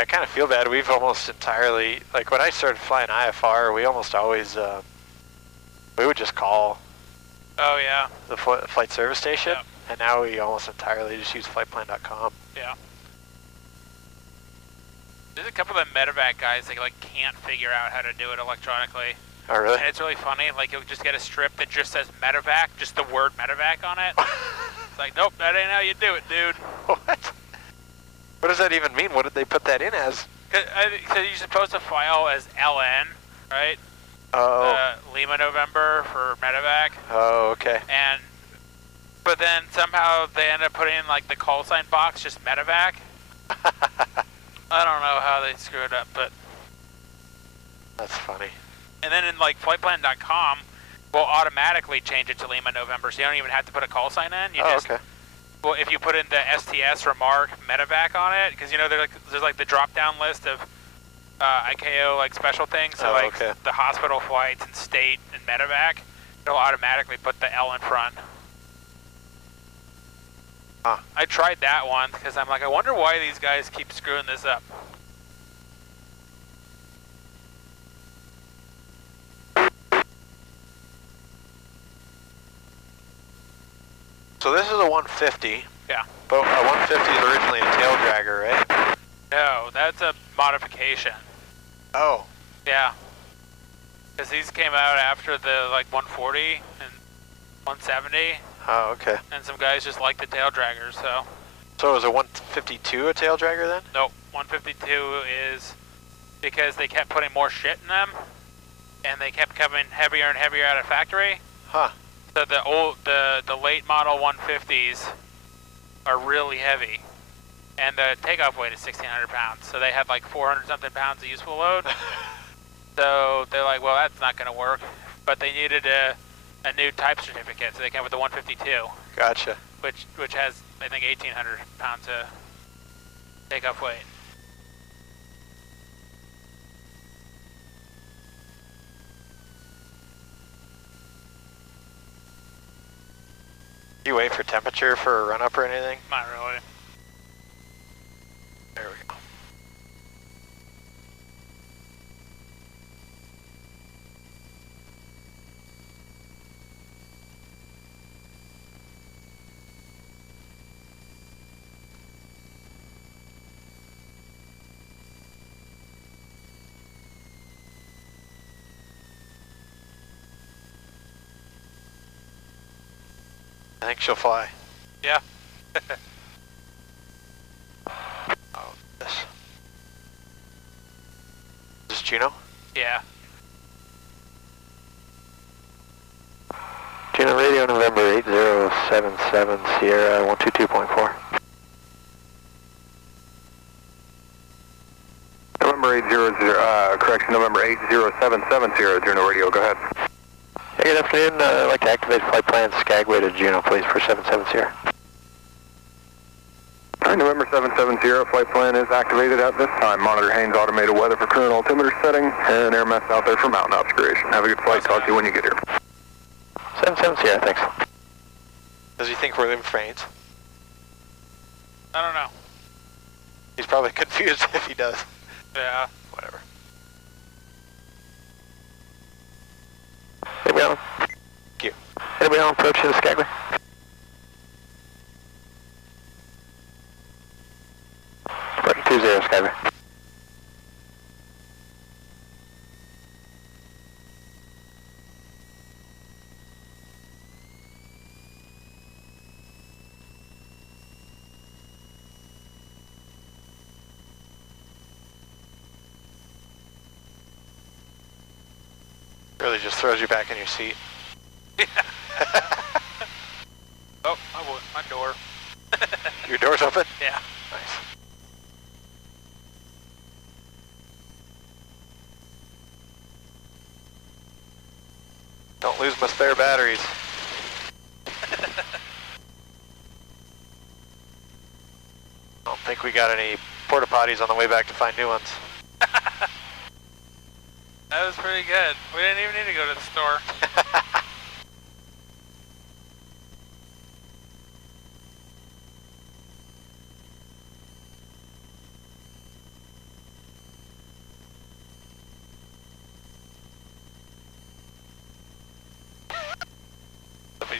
Yeah, I kind of feel bad. We've almost entirely, like when I started flying IFR, we almost always, we would just call. Oh yeah. The flight service station, yep. And now we almost entirely just use flightplan.com. Yeah. There's a couple of the medevac guys that like can't figure out how to do it electronically. Oh really? And it's really funny. Like you'll just get a strip that just says medevac, just the word medevac on it. It's like, nope, that ain't how you do it, dude. What? What does that even mean? What did they put that in as? Because you're supposed to file as LN, right? Oh. Lima November for medevac. Oh, okay. But then somehow they end up putting in like the call sign box, just medevac. I don't know how they screw it up, but. That's funny. And then in like flightplan.com, we'll automatically change it to Lima November, so you don't even have to put a call sign in. You just, okay. Well, if you put in the STS remark medevac on it, because you know there's like the drop-down list of ICAO like special things, so the hospital flights and state and medevac, it'll automatically put the L in front. Huh. I tried that one because I'm like, I wonder why these guys keep screwing this up. So this is a 150. Yeah. But a 150 is originally a tail dragger, right? No, that's a modification. Oh. Yeah. Because these came out after the like 140 and 170. Oh, okay. And some guys just like the tail draggers, so. So is a 152 a tail dragger then? Nope. 152 is because they kept putting more shit in them, and they kept coming heavier and heavier out of factory. Huh. So the late model 150s are really heavy, and the takeoff weight is 1,600 pounds. So they had like 400 something pounds of useful load. So they're like, well, that's not going to work. But they needed a new type certificate, so they came with the 152. Gotcha. Which has I think 1,800 pounds of takeoff weight. Do you wait for temperature for a run up or anything? Not really. There we go. I think she'll fly. Yeah. Oh, this. Is this Juneau? Yeah. Juneau radio November 8077 Sierra 122.4. November 800, correction, November 8077 Sierra, Juneau radio, go ahead. Hey, good afternoon. I'd like to activate flight plan Skagway to Juneau, please, for 770. All right, November 770, flight plan is activated at this time. Monitor Haynes automated weather for current altimeter setting and air mess out there for mountain obscuration. Have a good flight. Talk to you when you get here. 770, thanks. Does he think we're leaving for Haynes? I don't know. He's probably confused if he does. Yeah. Whatever. Anybody on? Thank you. Anybody on approach to the Skagway? Approach 20 Skagway. Really just throws you back in your seat. Oh, my door. Your door's open? Yeah. Nice. Don't lose my spare batteries. Don't think we got any porta potties on the way back to find new ones. That was pretty good. We didn't even need to go to the store.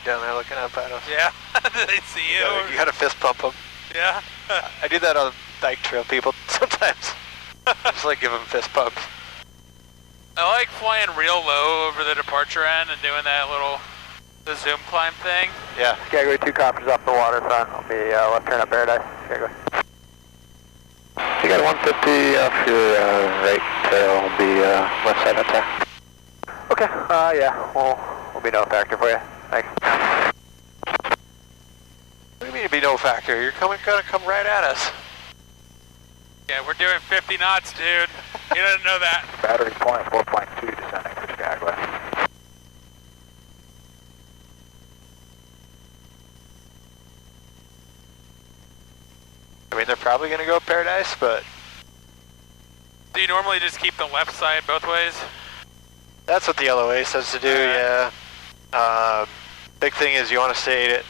down there looking up at us. Yeah. Do they see you? You gotta fist pump them. Yeah. I do that on bike trail people sometimes. Just like give them fist pumps. I like flying real low over the departure end and doing that the zoom climb thing. Yeah. Skagway 2 coppers off the waterfront. I'll be left turn up Paradise. Skagway. You got a 150 off your right tail. Will be left side attack. Okay. Yeah. We'll be no factor for you. Thanks. What do you mean to be no factor? You're gonna come right at us. Yeah, we're doing 50 knots, dude. You didn't know that. Battery point 4.2 descending for Skagway. I mean, they're probably gonna go Paradise, but Do you normally just keep the left side both ways? that's what the LOA says to do. Yeah. Big thing is you want to stay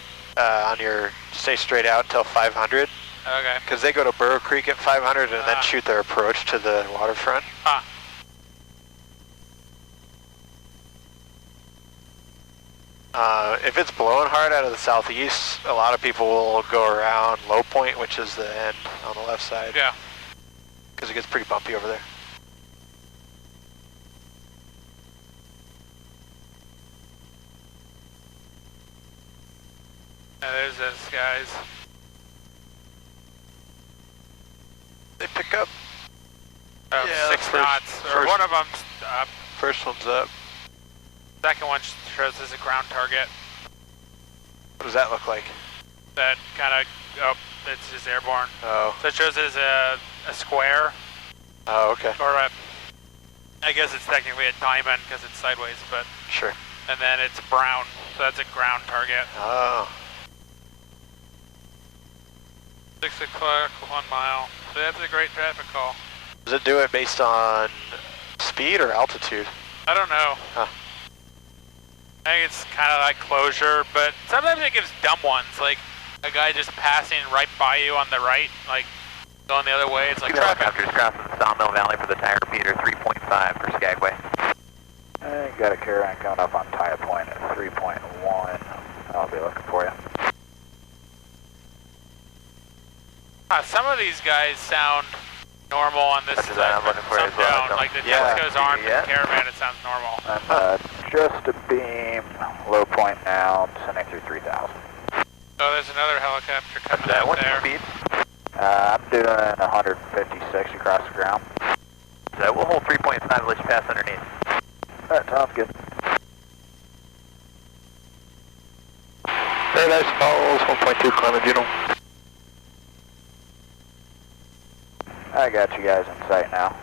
stay straight out until 500. Okay. Because they go to Burrow Creek at 500 and then shoot their approach to the waterfront. Huh. If it's blowing hard out of the southeast, a lot of people will go around Low Point, which is the end on the left side. Yeah. Because it gets pretty bumpy over there. There's those guys. They pick up. Oh, Yeah, 6 knots. Or one of them's up. First one's up. Second one shows as a ground target. What does that look like? That kind of, it's just airborne. Oh. So it shows as a square. Oh, okay. Or I guess it's technically a diamond because it's sideways, but. Sure. And then it's brown, so that's a ground target. Oh. 6 o'clock, 1 mile. So that's a great traffic call. Does it do it based on speed or altitude? I don't know. Huh. I think it's kind of like closure, but sometimes it gives dumb ones, like a guy just passing right by you on the right, like going the other way. It's like traffic. Helicopters crossing the Sawmill Valley for the tire repeater 3.5 for Skagway. You got a caravan coming up on tire point at 3.1. I'll be looking for you. Some of these guys sound normal on this side, but some don't. Like the Tesco's aren't, but the caravan, it sounds normal. I'm just a beam, low point now, descending through 3,000. Oh, there's another helicopter coming up there. Speed? I'm doing 156 across the ground. So we'll hold 3.5, let you pass underneath. Alright, sounds good. Paradise Falls, 1.2 climate Juneau. I got you guys in sight now.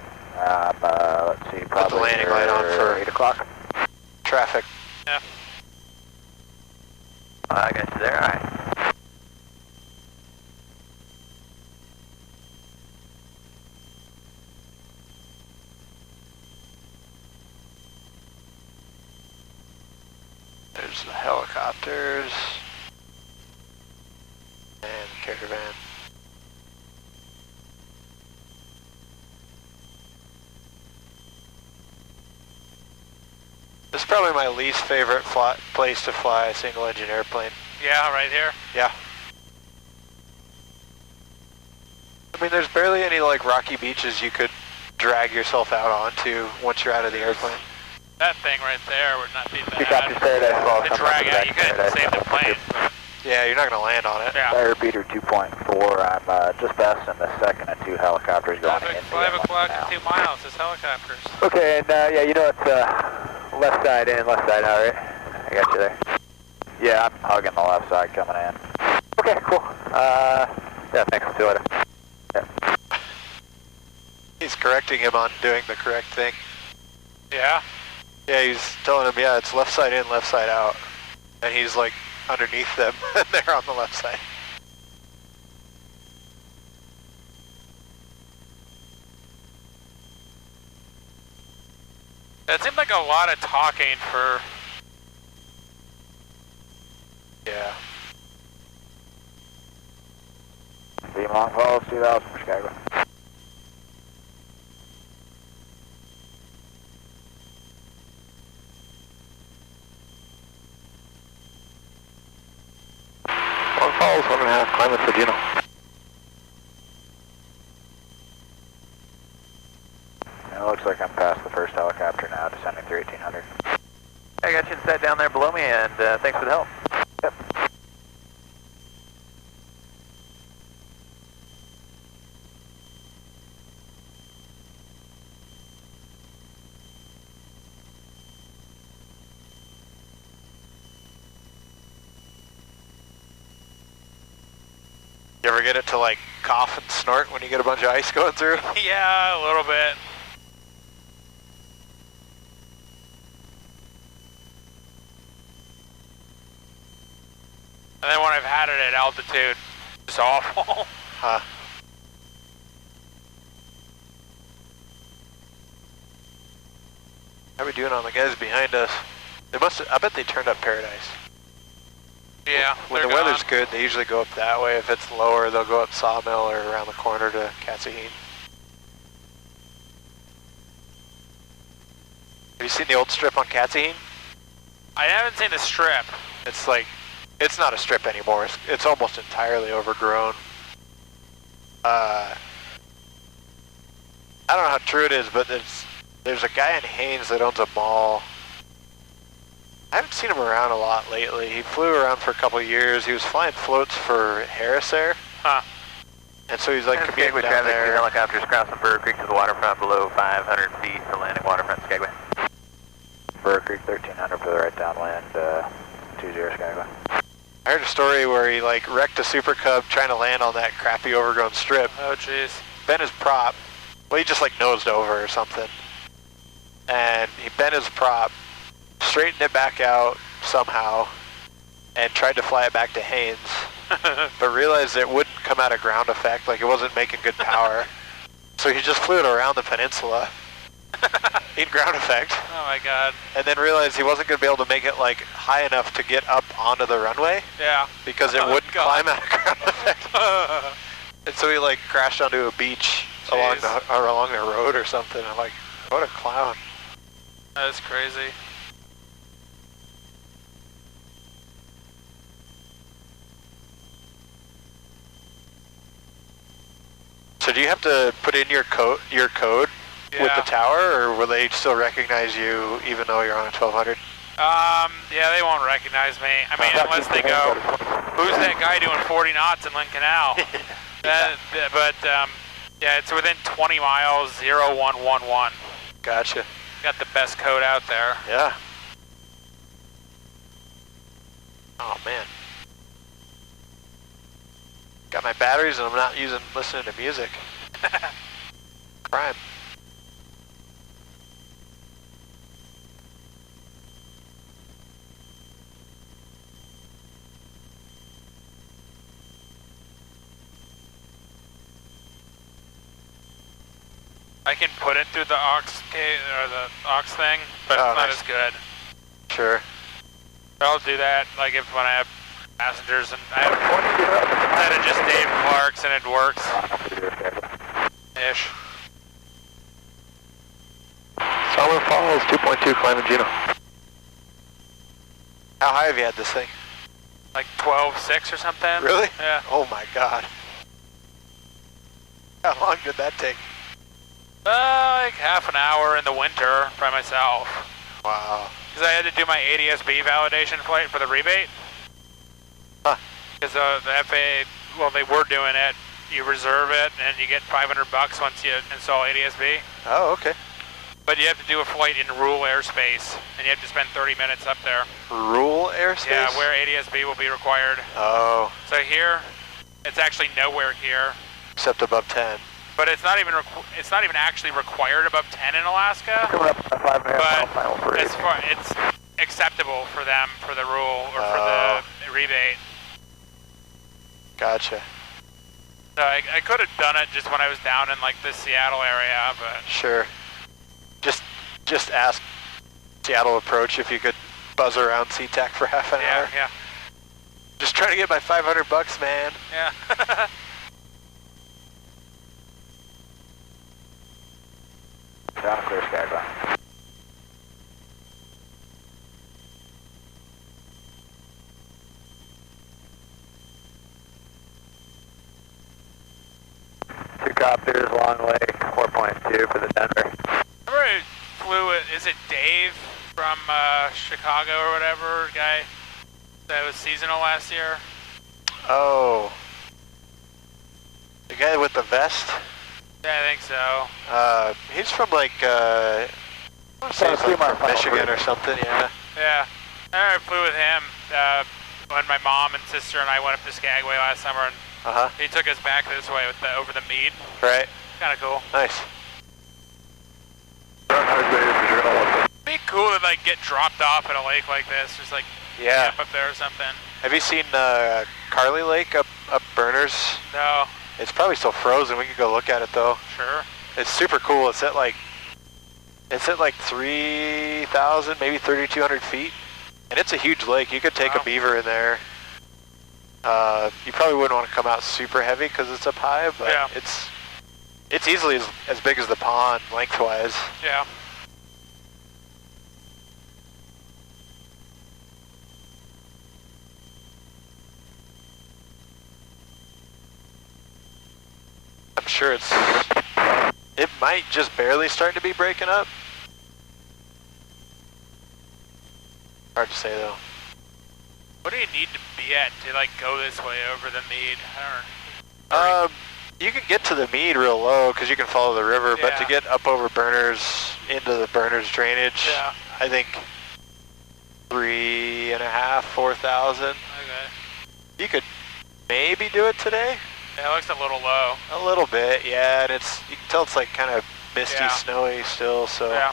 Let's see, probably put the landing light on for 8 o'clock. Traffic. Yeah. I got you there, alright. There's the helicopters. And caravan. This is probably my least favorite place to fly a single engine airplane. Yeah, right here. Yeah. I mean, there's barely any like rocky beaches you could drag yourself out onto once you're out of the airplane. That thing right there would not be You got your Paradise Falls. The drag out, you couldn't save the plane. Yeah, you're not going to land on it. Yeah. Fire repeater 2.4, I'm just passing the second of 2 helicopters going Traffic, into 5 o'clock now. 2 miles, it's helicopters. Okay, and yeah, you know it's left side in, left side out, right? I got you there. Yeah, I'm hugging the left side coming in. Okay, cool. Yeah, thanks. See you later. Yeah. He's correcting him on doing the correct thing. Yeah? Yeah, he's telling him, yeah, it's left side in, left side out. And he's like underneath them, and they're on the left side. It seemed like a lot of talking for... Yeah. Beam Long Falls, 2000 for Skagway. Falls, 1.5, climbing for Juneau. It looks like I'm past the first helicopter now, descending through 1800. I got you inside down there below me, and thanks for the help. Yep. You ever get it to like cough and snort when you get a bunch of ice going through? Yeah, a little bit. And then when I've had it at altitude, it's awful. Huh. How are we doing on the guys behind us? They must. I bet they turned up Paradise. Yeah, When the weather's good, they usually go up that way. If it's lower, they'll go up Sawmill or around the corner to Katsaheen. Have you seen the old strip on Katsaheen? I haven't seen the strip. It's like, it's not a strip anymore. It's almost entirely overgrown. I don't know how true it is, but there's a guy in Haines that owns a mall. I haven't seen him around a lot lately. He flew around for a couple of years. He was flying floats for Harris there. Huh. And so he's like commuting down there. Two helicopters crossing Burr Creek to the waterfront below 500 feet for landing waterfront Skagway. Burr Creek 1300 for the right downwind, 20 Skagway. I heard a story where he like wrecked a Super Cub trying to land on that crappy overgrown strip. Oh, jeez. Bent his prop. Well, he just like nosed over or something. And he bent his prop, straightened it back out somehow, and tried to fly it back to Haines. But realized it wouldn't come out of ground effect, like it wasn't making good power. So he just flew it around the peninsula in ground effect. Oh my god. And then realized he wasn't going to be able to make it like high enough to get up onto the runway. Yeah. Because it wouldn't climb out of ground effect. And so he like crashed onto a beach along the road or something. I'm like, what a clown. That's crazy. So do you have to put in your code with the tower, or will they still recognize you even though you're on a 1200? Yeah, they won't recognize me. I mean, unless they go, who's that guy doing 40 knots in Lynn Canal? Yeah, it's within 20 miles, 0111. Gotcha. Got the best code out there. Yeah. Oh man. Got my batteries and I'm not listening to music. Crime. I can put it through the aux thing, but it's not as good. Sure. I'll do that, like when I have passengers, and I have just Dave Clark's and it works. Ish. Sawmill Falls, 2.2, climbing Juneau. How high have you had this thing? Like 12.6 or something. Really? Yeah. Oh my god. How long did that take? Like half an hour in the winter by myself. Wow. Because I had to do my ADS-B validation flight for the rebate. Huh. Because the FAA, well, they were doing it. You reserve it, and you get $500 once you install ADS-B. Oh, okay. But you have to do a flight in rural airspace, and you have to spend 30 minutes up there. Rural airspace? Yeah, where ADS-B will be required. Oh. So here, it's actually nowhere here. Except above 10. But it's not even actually required above 10 in Alaska. Coming up at 5.5 But final for it's acceptable for them for the rule or for the rebate. Gotcha. So I could have done it just when I was down in like the Seattle area, but Sure. Just ask Seattle Approach if you could buzz around SeaTac for half an hour. Yeah. Just trying to get my $500, man. Yeah. Down clear Skagway. Top Beers Long Lake 4.2 for the Denver. Remember it flew with, is it Dave from Chicago or whatever, guy that was seasonal last year? Oh. The guy with the vest? Yeah, I think so. He's from like, I want to say he's like from Michigan or something, yeah. Yeah. I flew with him when my mom and sister and I went up to Skagway last summer, and he took us back this way with the, over the mead. Right. Kind of cool. Nice. It'd be cool to like get dropped off at a lake like this, just like camp up there or something. Have you seen Carly Lake up Burners? No. It's probably still frozen. We could go look at it though. Sure. It's super cool. It's at like 3,000, maybe 3,200 feet, and it's a huge lake. You could take a beaver in there. You probably wouldn't want to come out super heavy because it's up high, but it's easily as big as the pond lengthwise. Yeah. I'm sure it might just barely start to be breaking up. Hard to say though. What do you need to be at to like go this way over the mead? I don't know. You can get to the mead real low because you can follow the river, but to get up over Burners into the Burners drainage, I think 3,500, 4,000. Okay. You could maybe do it today. Yeah, it looks a little low. A little bit, yeah, and you can tell it's like kind of misty, snowy still, so. Yeah.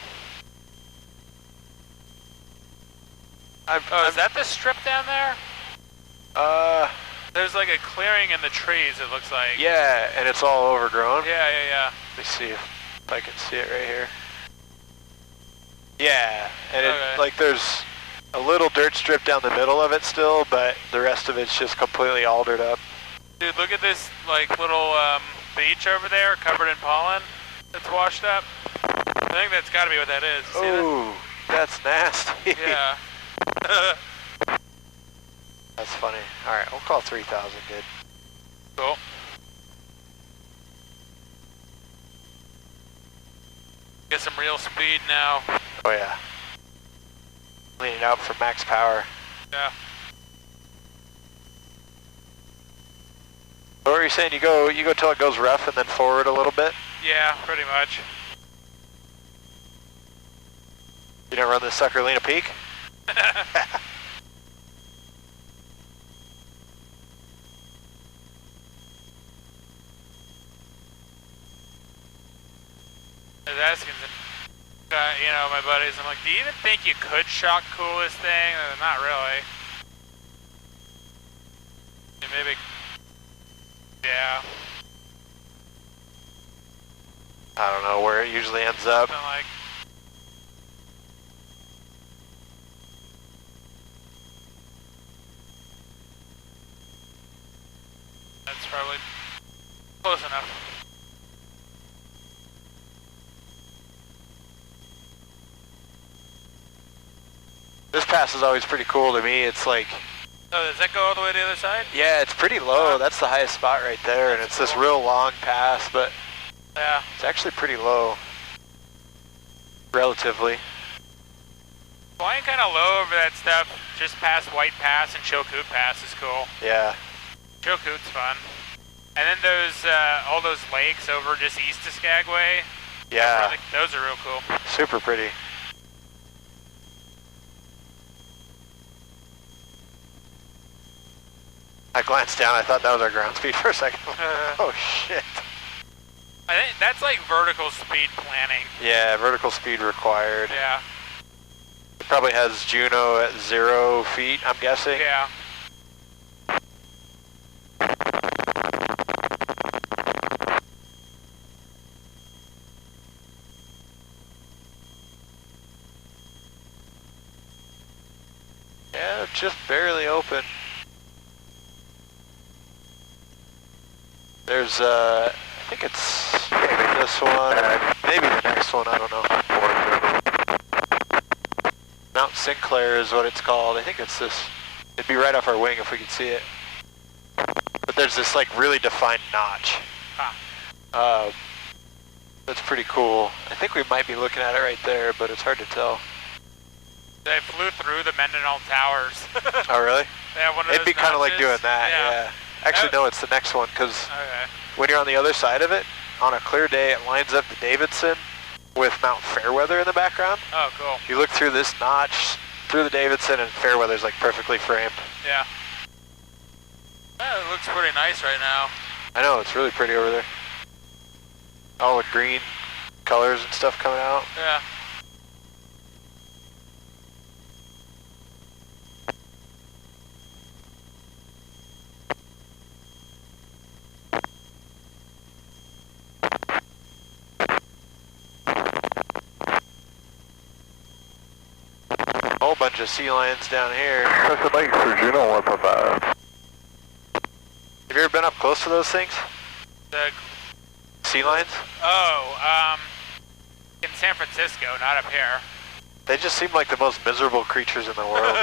Is that the strip down there? There's like a clearing in the trees, it looks like. Yeah, and it's all overgrown. Yeah. Let me see if I can see it right here. Yeah, and like there's a little dirt strip down the middle of it still, but the rest of it's just completely aldered up. Dude, look at this like little beach over there covered in pollen that's washed up. I think that's got to be what that is. You see Ooh, that's nasty. Yeah. That's funny. All right, we'll call 3,000 good. Cool. Get some real speed now. Oh yeah. Leaning out for max power. Yeah. What were you saying? You go till it goes rough and then forward a little bit? Yeah, pretty much. You don't run this sucker Lena Peak? I was asking my buddies, I'm like, do you even think you could shock cool this thing? Not really. Maybe. Yeah. I don't know where it usually ends up. Like, that's probably close enough. This pass is always pretty cool to me. It's like... Oh, does that go all the way to the other side? Yeah, it's pretty low. That's the highest spot right there, and it's this real long pass, but it's actually pretty low, relatively. Flying kind of low over that stuff, just past White Pass and Chilkoot Pass is cool. Yeah. Chilkoot's fun. And then those, all those lakes over just east of Skagway. Yeah. Those are real cool. Super pretty. I glanced down, I thought that was our ground speed for a second. Oh shit. I think that's like vertical speed planning. Yeah, vertical speed required. Yeah. It probably has Juneau at 0 feet, I'm guessing. Yeah. Yeah, just barely open. There's, I think it's maybe this one, maybe the next one, I don't know. Mount Sinclair is what it's called. I think it's this. It'd be right off our wing if we could see it. But there's this like really defined notch. Huh. That's pretty cool. I think we might be looking at it right there, but it's hard to tell. They flew through the Mendenhall Towers. Oh, really? Yeah, one of It'd be kind of like doing that, yeah. Actually, no, it's the next one, because when you're on the other side of it, on a clear day, it lines up to Davidson with Mount Fairweather in the background. Oh, cool. You look through this notch, through the Davidson, and Fairweather's like perfectly framed. Yeah. It looks pretty nice right now. I know, it's really pretty over there. All the green colors and stuff coming out. Yeah. Whole bunch of sea lions down here. Special thanks for Juneau 155. Have you ever been up close to those things? The Sea lions? Oh, in San Francisco, not up here. They just seem like the most miserable creatures in the world.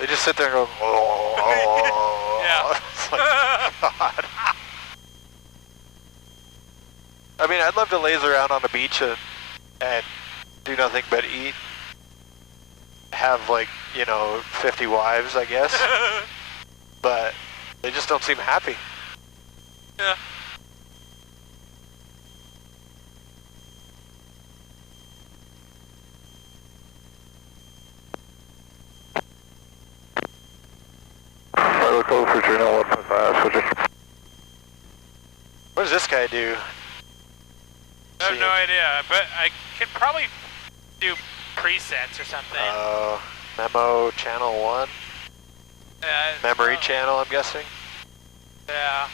They just sit there and go, oh. Yeah. It's like, God. I mean, I'd love to laze around on the beach and do nothing but eat. Have like, 50 wives, I guess. But they just don't seem happy. Yeah. I look over for Juneau 155, so just... What does this guy do? I have no idea, but I could probably do presets or something. Memo channel 1? Memory channel, I'm guessing? Yeah.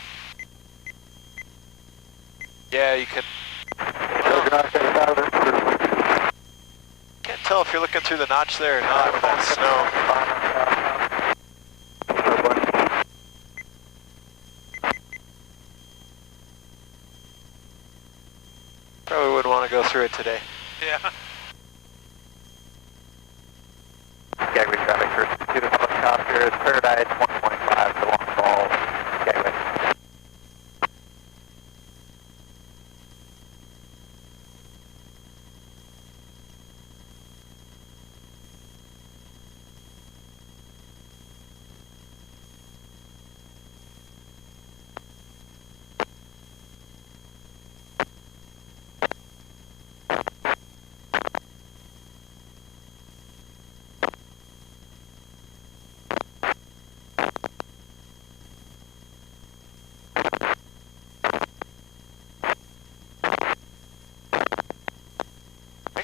Yeah, you can... Can't tell if you're looking through the notch there or not with that snow. Probably wouldn't want to go through it today. Yeah. Skagway traffic for student helicopters, Paradise 1.5 to Long Falls, Skagway.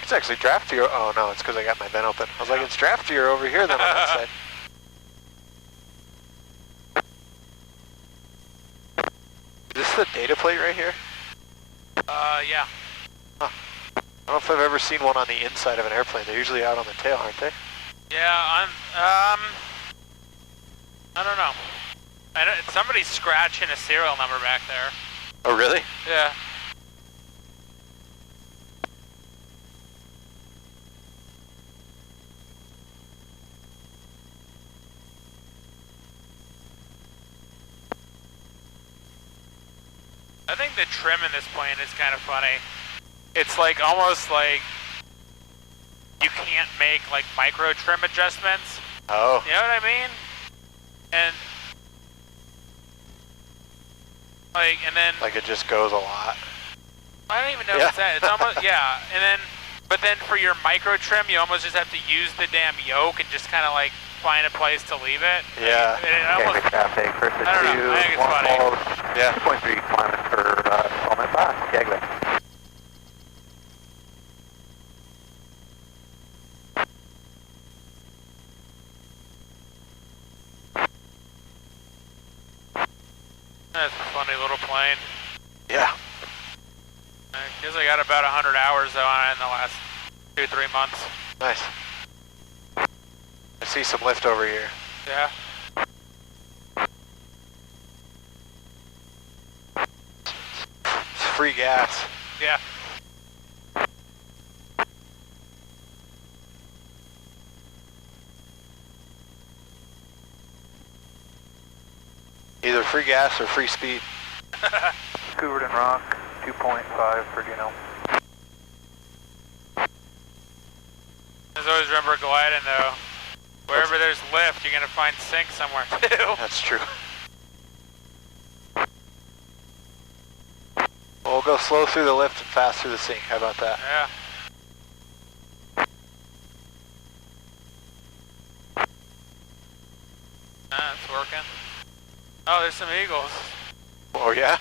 It's actually draftier. Oh no, it's because I got my vent open. I was like, it's draftier over here than on that side. Is this the data plate right here? Yeah. Huh. I don't know if I've ever seen one on the inside of an airplane. They're usually out on the tail, aren't they? Yeah, I don't know. Somebody's scratching a serial number back there. Oh really? Yeah. I think the trim in this plane is kind of funny. It's like almost like you can't make like micro trim adjustments. Oh. You know what I mean? And then Like it just goes a lot. I don't even know if it's that. It's almost but then for your micro trim, you almost just have to use the damn yoke and just kind of like find a place to leave it. Yeah. Like, it almost, Traffic first I don't know. I think it's funny. Yeah. 2.3 climbing for Solomon 5, Skagway. That's a funny little plane. Yeah. I guess I got about 100 hours though on it in the last 2-3 months. Nice. I see some lift over here. Yeah. It's free gas. Yeah. Either free gas or free speed. Coubertin Rock, 2.5 for Juneau. Just always remember gliding though. Wherever there's lift, you're gonna find sink somewhere too. That's true. We'll go slow through the lift and fast through the sink. How about that? Yeah. It's working. Oh, there's some eagles. Oh yeah?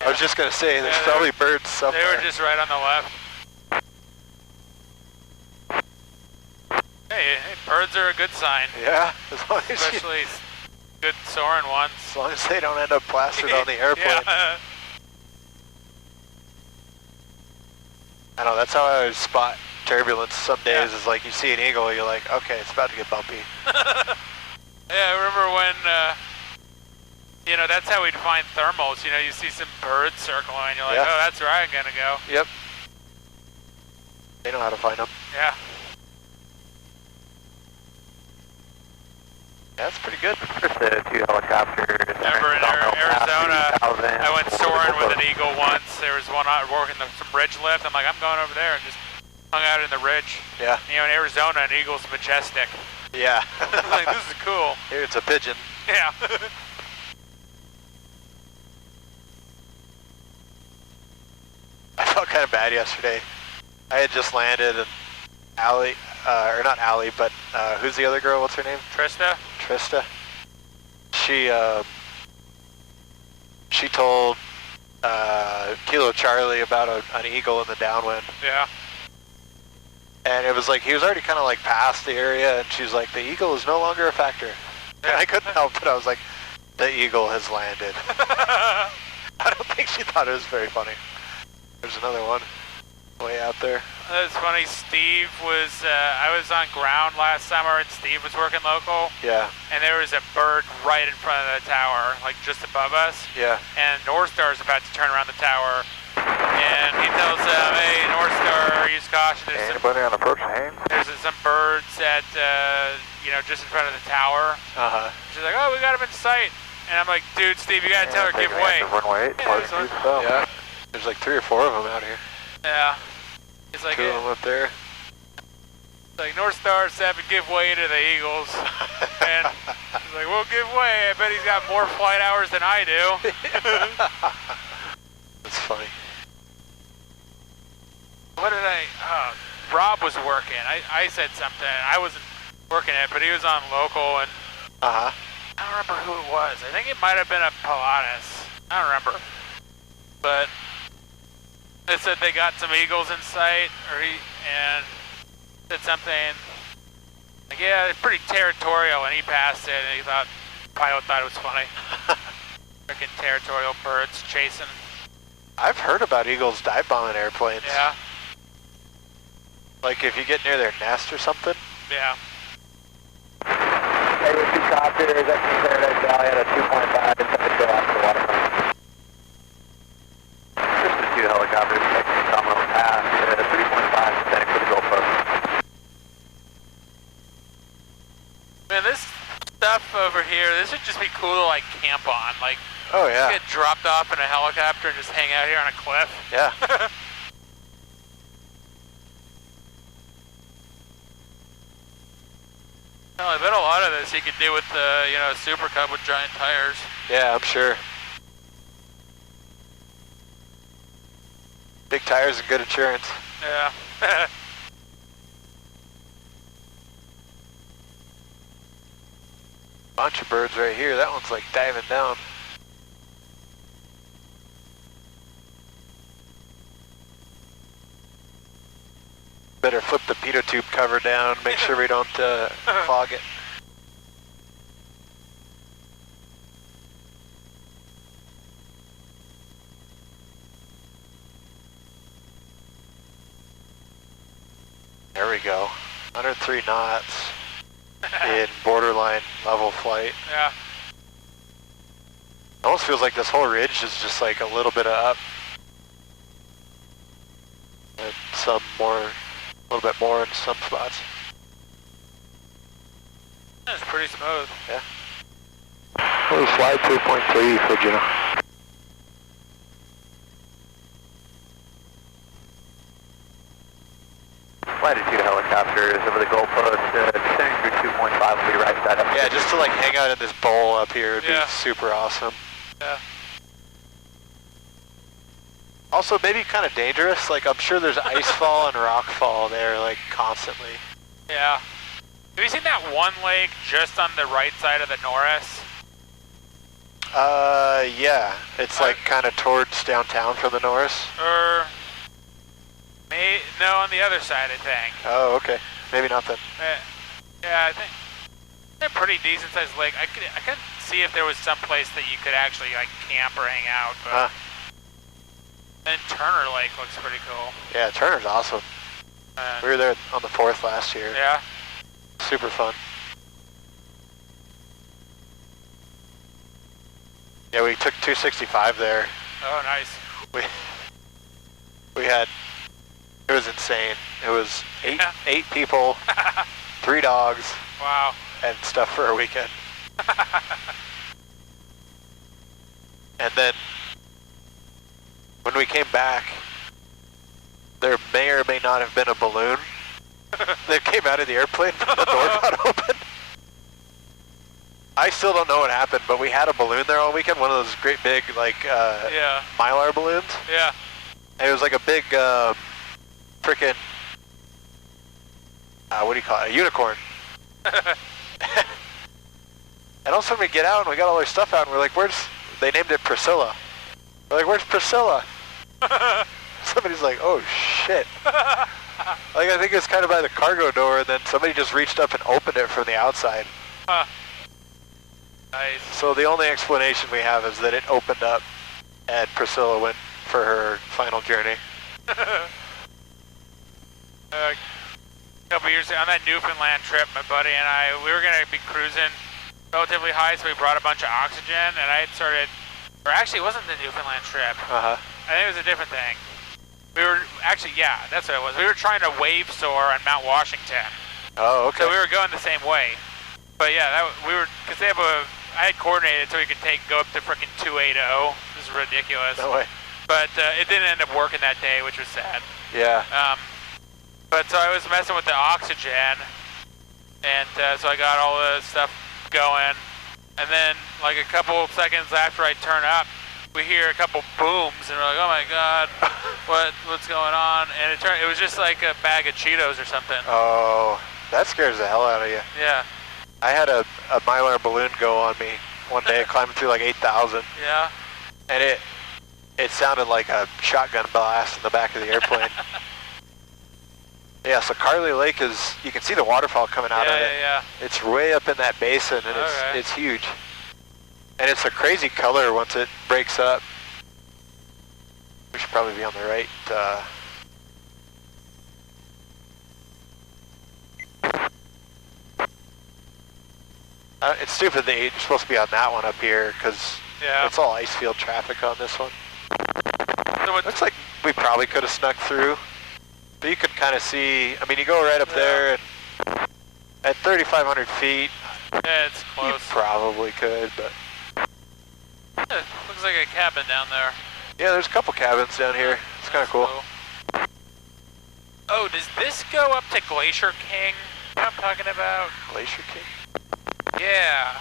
Yeah. I was just gonna say, there's Yeah, probably birds somewhere. They were just right on the left. Hey, birds are a good sign. Yeah, as long as, Especially good soaring ones. as long as they don't end up plastered on the airplane. Yeah. I know, that's how I always spot turbulence some days, is like you see an eagle, you're like, okay, it's about to get bumpy. Yeah, I remember when, you know, that's how we'd find thermals. You know, you see some birds circling, you're like, Yeah. oh, that's where I'm gonna go. Yep. They know how to find them. Yeah. Yeah, that's pretty good. Just the 2 helicopters. Remember in Arizona, I went soaring with an eagle once. There was one out working some ridge lift. I'm like, I'm going over there, and just hung out in the ridge. Yeah. You know, in Arizona, an eagle's majestic. Yeah. I'm like, this is cool. Here it's a pigeon. Yeah. I felt kind of bad yesterday. I had just landed and Allie, or not Allie, but who's the other girl? What's her name? Trista? Trista. She told Kilo Charlie about an eagle in the downwind. Yeah. And it was like, he was already kind of like past the area, and she's like, the eagle is no longer a factor. And I couldn't help it. I was like, the eagle has landed. I don't think she thought it was very funny. There's another one way out there. That's funny. Steve was, I was on ground last summer and Steve was working local. Yeah. And there was a bird right in front of the tower, like just above us. Yeah. And North Star is about to turn around the tower. And he tells them, hey, North Star, use caution. Anybody on approach to Haynes? There's some birds at, you know, just in front of the tower. Uh-huh. She's like, oh, we got them in sight. And I'm like, dude, Steve, you gotta tell her, give way. Runway 8, Yeah, there's one. Yeah. There's like 3 or 4 of them out here. Yeah. He's like, 2 of them up there. like North Star 7, give way to the Eagles. And he's like, we'll give way. I bet he's got more flight hours than I do. That's funny. What did Rob was working. I said something. I wasn't working it, but he was on local, and Uh-huh. I don't remember who it was. I think it might have been a Pilatus. I don't remember. But they said they got some eagles in sight, and said something like, yeah, it's pretty territorial, and he passed it, and the pilot thought it was funny. Freaking territorial birds chasing. I've heard about eagles dive bombing airplanes. Yeah. Like if you get near their nest or something. Yeah. Hey, with 2 copters, that means Paradise Valley at a 2.5 and 7 kill off the waterfront. Just the 2 helicopters, taking Domino Pass at a 3.5, standing for the goalpost. Man, this stuff over here, this would just be cool to like camp on. Like, Oh yeah. get dropped off in a helicopter and just hang out here on a cliff. Yeah. Well, I bet a lot of this you could do with the, you know, Super Cub with giant tires. Yeah, I'm sure. Big tires and good insurance. Yeah. Bunch of birds right here. That one's like diving down. Better flip the pitot tube cover down, make sure we don't clog it. There we go. 103 knots in borderline level flight. Yeah. Almost feels like this whole ridge is just like a little bit of up. And some more, a little bit more in some spots. That's pretty smooth. Yeah. Oh, slide 2.3 for Juneau. latitude helicopters over the goalpost, descending through 2.5 will be right side up. Yeah, just to like hang out in this bowl up here would be super awesome. Yeah. Also, maybe kind of dangerous. Like, I'm sure there's ice fall and rock fall there, like, constantly. Yeah. Have you seen that one lake just on the right side of the Norris? Yeah. It's like kind of towards downtown from the Norris. No, on the other side, I think. Oh, okay. Maybe not then. Yeah, I think they're pretty decent sized lake. I could see if there was some place that you could actually like camp or hang out. But then Turner Lake looks pretty cool. Yeah, Turner's awesome. We were there on the 4th last year. Yeah. Super fun. Yeah, we took 265 there. Oh, nice. We had, it was insane. It was eight people, 3 dogs. Wow. And stuff for a weekend. And then when we came back, there may or may not have been a balloon that came out of the airplane. The door got open. I still don't know what happened, but we had a balloon there all weekend, one of those great big, like, Mylar balloons. Yeah. And it was like a big, frickin', what do you call it, a unicorn. And all of a sudden we get out and we got all our stuff out and we're like, they named it Priscilla. We're like, where's Priscilla? Somebody's like, oh shit. Like, I think it's kind of by the cargo door, and then somebody just reached up and opened it from the outside. Huh. Nice. So the only explanation we have is that it opened up and Priscilla went for her final journey. A couple years ago, on that Newfoundland trip, my buddy and I, we were going to be cruising relatively high, so we brought a bunch of oxygen, and I had started, or actually it wasn't the Newfoundland trip. I think it was a different thing. We were, actually, yeah, that's what it was. We were trying to wave soar on Mount Washington. Oh, okay. So we were going the same way. But yeah, because they have I had coordinated so we could go up to frickin' 280. This is ridiculous. No way. But it didn't end up working that day, which was sad. Yeah. But so I was messing with the oxygen, and so I got all the stuff going, and then like a couple seconds after I turn up, we hear a couple booms, and we're like, oh my god, what's going on? And it was just like a bag of Cheetos or something. Oh, that scares the hell out of you. Yeah. I had a Mylar balloon go on me one day, climbing through like 8,000. Yeah. And it sounded like a shotgun blast in the back of the airplane. Yeah, so Carly Lake is, you can see the waterfall coming out of it. Yeah. It's way up in that basin, and it's huge. And it's a crazy color once it breaks up. We should probably be on the right. It's stupid that you're supposed to be on that one up here, because it's all ice field traffic on this one. So it looks like we probably could have snuck through. But you could kind of see, I mean, you go right up there, and at 3,500 feet, it's close. You probably could, but... looks like a cabin down there. Yeah, there's a couple cabins down here. It's kind of cool. Oh, does this go up to Glacier King? You know what I'm talking about? Glacier King? Yeah.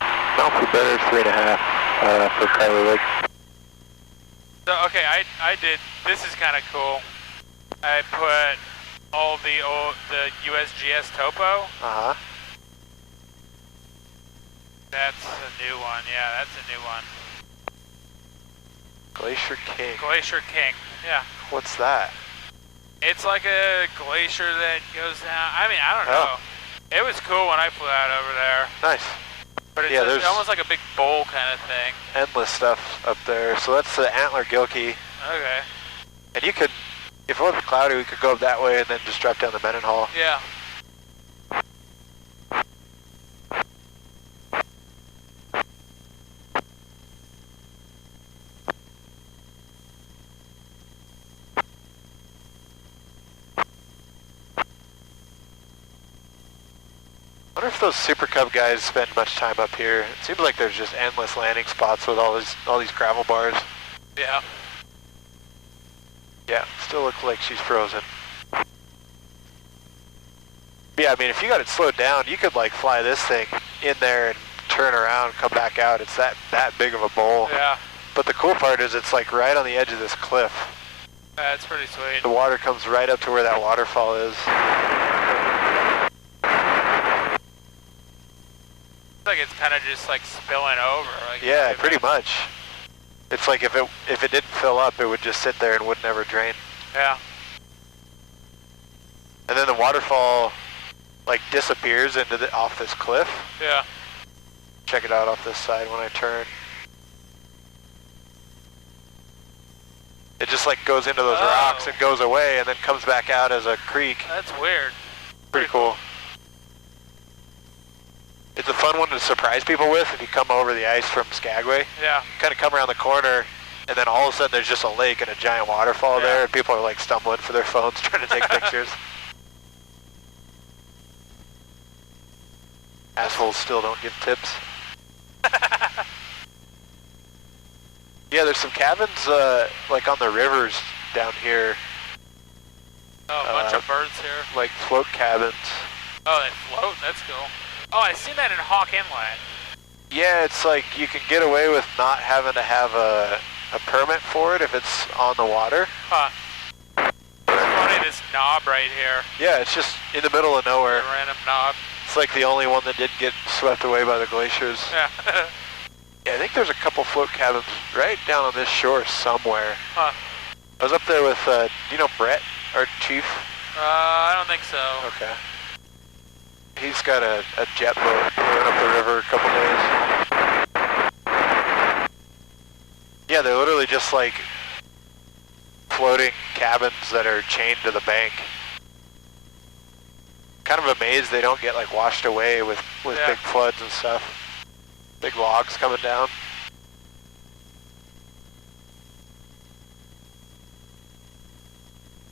Bouncy better 3.5 for Carly Lake. So, okay, I did, this is kind of cool. I put all the USGS topo. That's a new one, yeah, that's a new one. Glacier King. Glacier King, yeah. What's that? It's like a glacier that goes down, I mean, I don't know. It was cool when I flew out over there. Nice. But it's almost like a big bowl kind of thing. Endless stuff up there. So that's the Antler Gilkey. Okay. And you could, if it wasn't cloudy, we could go up that way and then just drop down the Mendenhall. Yeah. I wonder if those Super Cub guys spend much time up here. It seems like there's just endless landing spots with all these gravel bars. Yeah. Yeah, still looks like she's frozen. Yeah, I mean, if you got it slowed down, you could like fly this thing in there and turn around, come back out. It's that big of a bowl. Yeah. But the cool part is it's like right on the edge of this cliff. That's pretty sweet. The water comes right up to where that waterfall is. It's like it's kind of just like spilling over. Like, yeah, pretty much. It's like if it didn't fill up, it would just sit there and would never drain. Yeah. And then the waterfall like disappears into off this cliff. Yeah. Check it out off this side when I turn. It just like goes into those rocks and goes away and then comes back out as a creek. That's weird. Pretty cool. It's a fun one to surprise people with if you come over the ice from Skagway. Yeah. Kind of come around the corner and then all of a sudden there's just a lake and a giant waterfall there and people are like stumbling for their phones trying to take pictures. Assholes still don't give tips. Yeah, there's some cabins like on the rivers down here. Oh, a bunch of birds here. Like float cabins. Oh, they float? That's cool. Oh, I've seen that in Hawk Inlet. Yeah, it's like you can get away with not having to have a permit for it if it's on the water. Huh. It's funny, this knob right here. Yeah, it's just in the middle of nowhere. A random knob. It's like the only one that did get swept away by the glaciers. Yeah. Yeah, I think there's a couple float cabins right down on this shore somewhere. Huh. I was up there with, do you know Brett, our chief? I don't think so. Okay. He's got a jet boat. We went up the river a couple days. Yeah, they're literally just like floating cabins that are chained to the bank. Kind of amazed they don't get like washed away with big floods and stuff. Big logs coming down.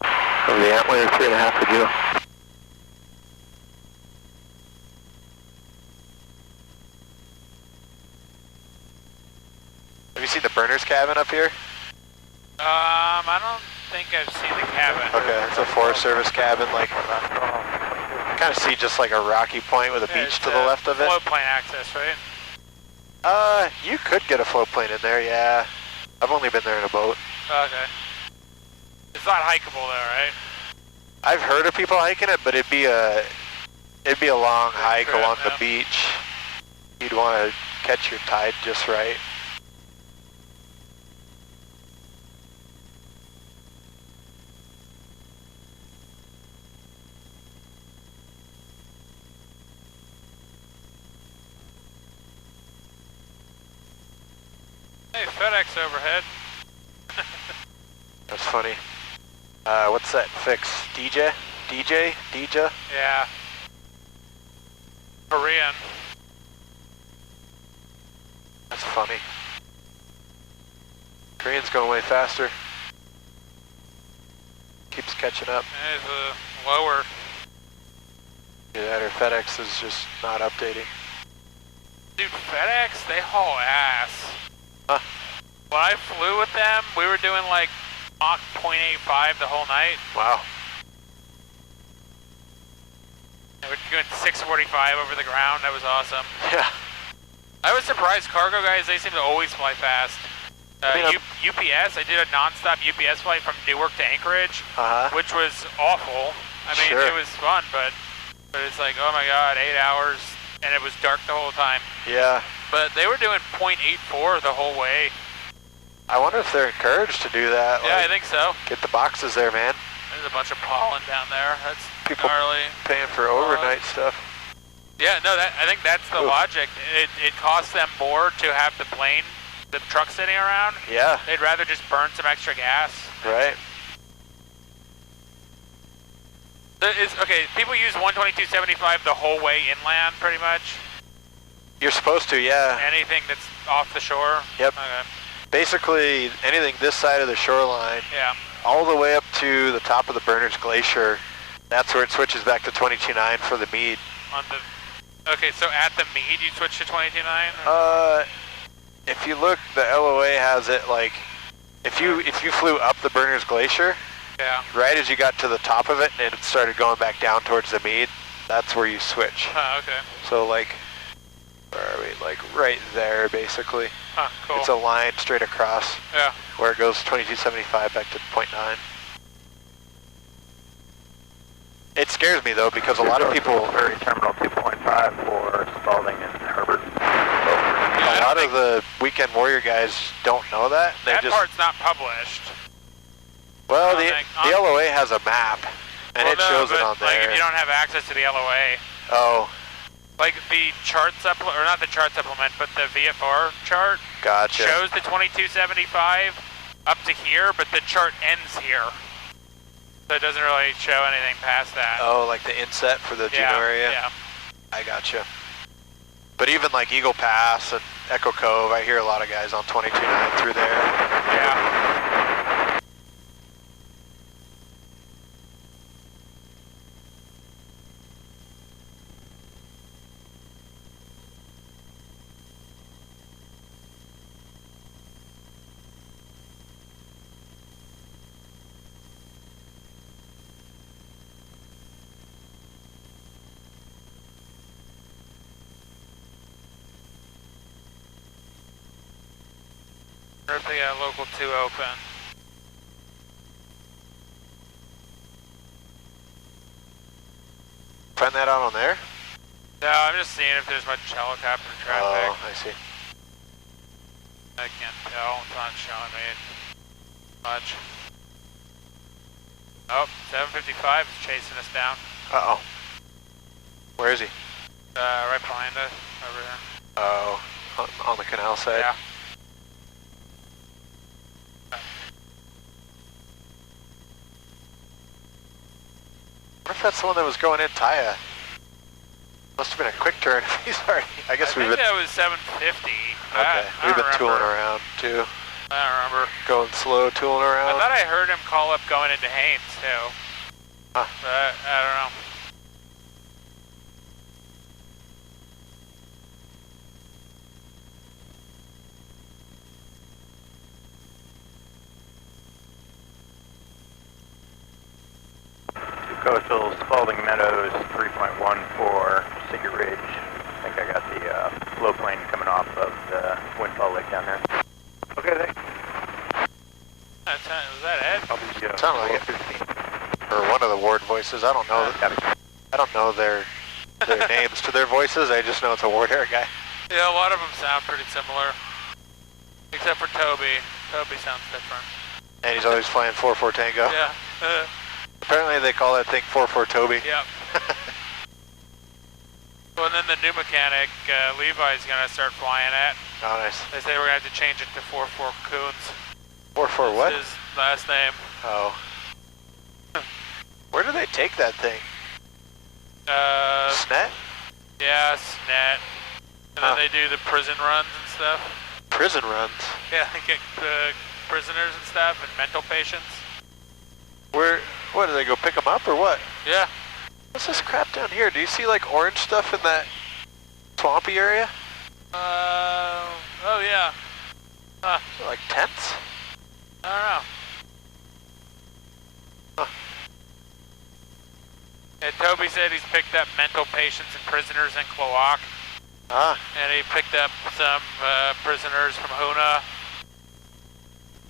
From the Antler 3.5 to Juneau. Have you seen the burner's cabin up here? I don't think I've seen the cabin. Okay, it's a Forest Service cabin, like, kind of see just like a rocky point with a beach to the left of it. Float plane access, right? You could get a float plane in there, yeah. I've only been there in a boat. Okay. It's not hikeable though, right? I've heard of people hiking it, but it'd be a long hike along the beach. You'd want to catch your tide just right. Hey, FedEx overhead. That's funny. What's that fix? DJ? Yeah. Korean. That's funny. Korean's going way faster. Keeps catching up. It's lower. Either that or FedEx is just not updating. Dude, FedEx, they haul ass. Huh. When I flew with them, we were doing like Mach 0.85 the whole night. Wow. And we're doing 645 over the ground. That was awesome. Yeah. I was surprised. Cargo guys, they seem to always fly fast. UPS, I did a non-stop UPS flight from Newark to Anchorage, which was awful. I mean, it was fun, but it's like, oh my God, 8 hours, and it was dark the whole time. Yeah. But they were doing 0.84 the whole way. I wonder if they're encouraged to do that. Yeah, like, I think so. Get the boxes there, man. There's a bunch of pollen down there. That's people gnarly. Paying for overnight stuff. Yeah, no, I think that's the logic. It costs them more to have the truck sitting around. Yeah. They'd rather just burn some extra gas. Right. Okay, people use 122.75 the whole way inland, pretty much. You're supposed to, yeah. Anything that's off the shore? Yep. Okay. Basically, anything this side of the shoreline, all the way up to the top of the Berners Glacier, that's where it switches back to 22.9 for the Meade. Okay, so at the Meade, you switch to 22.9? If you look, the LOA has it like, if you flew up the Berners Glacier, right as you got to the top of it and it started going back down towards the Meade, that's where you switch. Oh, okay. So like, where are we? Like right there, basically. Huh, cool. It's a line straight across. Yeah. Where it goes 2275 back to .9. It scares me though because a lot of people. Prairie Terminal 2.5 for Spalding and Herbert. A lot of the Weekend Warrior guys don't know that. That part's not published. Well, the LOA has a map, and it shows it on there. Like if you don't have access to the LOA. Oh. Like the chart supplement, or not the chart supplement, but the VFR chart. Gotcha. Shows the 2275 up to here, but the chart ends here. So it doesn't really show anything past that. Oh, like the inset for the Juneau area? Yeah. I gotcha. But even like Eagle Pass and Echo Cove, I hear a lot of guys on 22.9 through there. Yeah. Or if they got local 2 open. Find that out on there? No, I'm just seeing if there's much helicopter traffic. Oh, I see. I can't tell, it's not showing me much. Oh, 755 is chasing us down. Uh-oh. Where is he? Right behind us, over there. Oh, on the canal side? Yeah. What if that's the one that was going in Taya? Must have been a quick turn. He's already. I guess we've been. that was 750. Okay, we've been tooling around too. I don't remember. Going slow, tooling around. I thought I heard him call up going into Haynes too. Huh. But I don't know. Coastal Spalding Meadows 3.1 for City Ridge. I think I got the flow plane coming off of the Windfall Lake down there. Okay, thanks. Was that Ed? Sounded like it. Or one of the ward voices. I don't know. I don't know their names to their voices. I just know it's a ward air guy. Yeah, a lot of them sound pretty similar. Except for Toby. Toby sounds different. And he's always flying 4-4 Tango. Yeah. Apparently they call that thing 4-4 Toby. Yep. Well, and then the new mechanic, Levi's going to start flying at. Oh, nice. They say we're going to have to change it to 4-4 Coons. 4-4 what? His last name. Oh. Where do they take that thing? SNET? Yeah, SNET. And then they do the prison runs and stuff. Prison runs? Yeah, they get prisoners and stuff and mental patients. What, do they go pick them up or what? Yeah. What's this crap down here? Do you see like orange stuff in that swampy area? Oh yeah. Huh. Like tents? I don't know. Huh. Yeah, Toby said he's picked up mental patients and prisoners in Cloac. Ah. And he picked up some prisoners from Huna.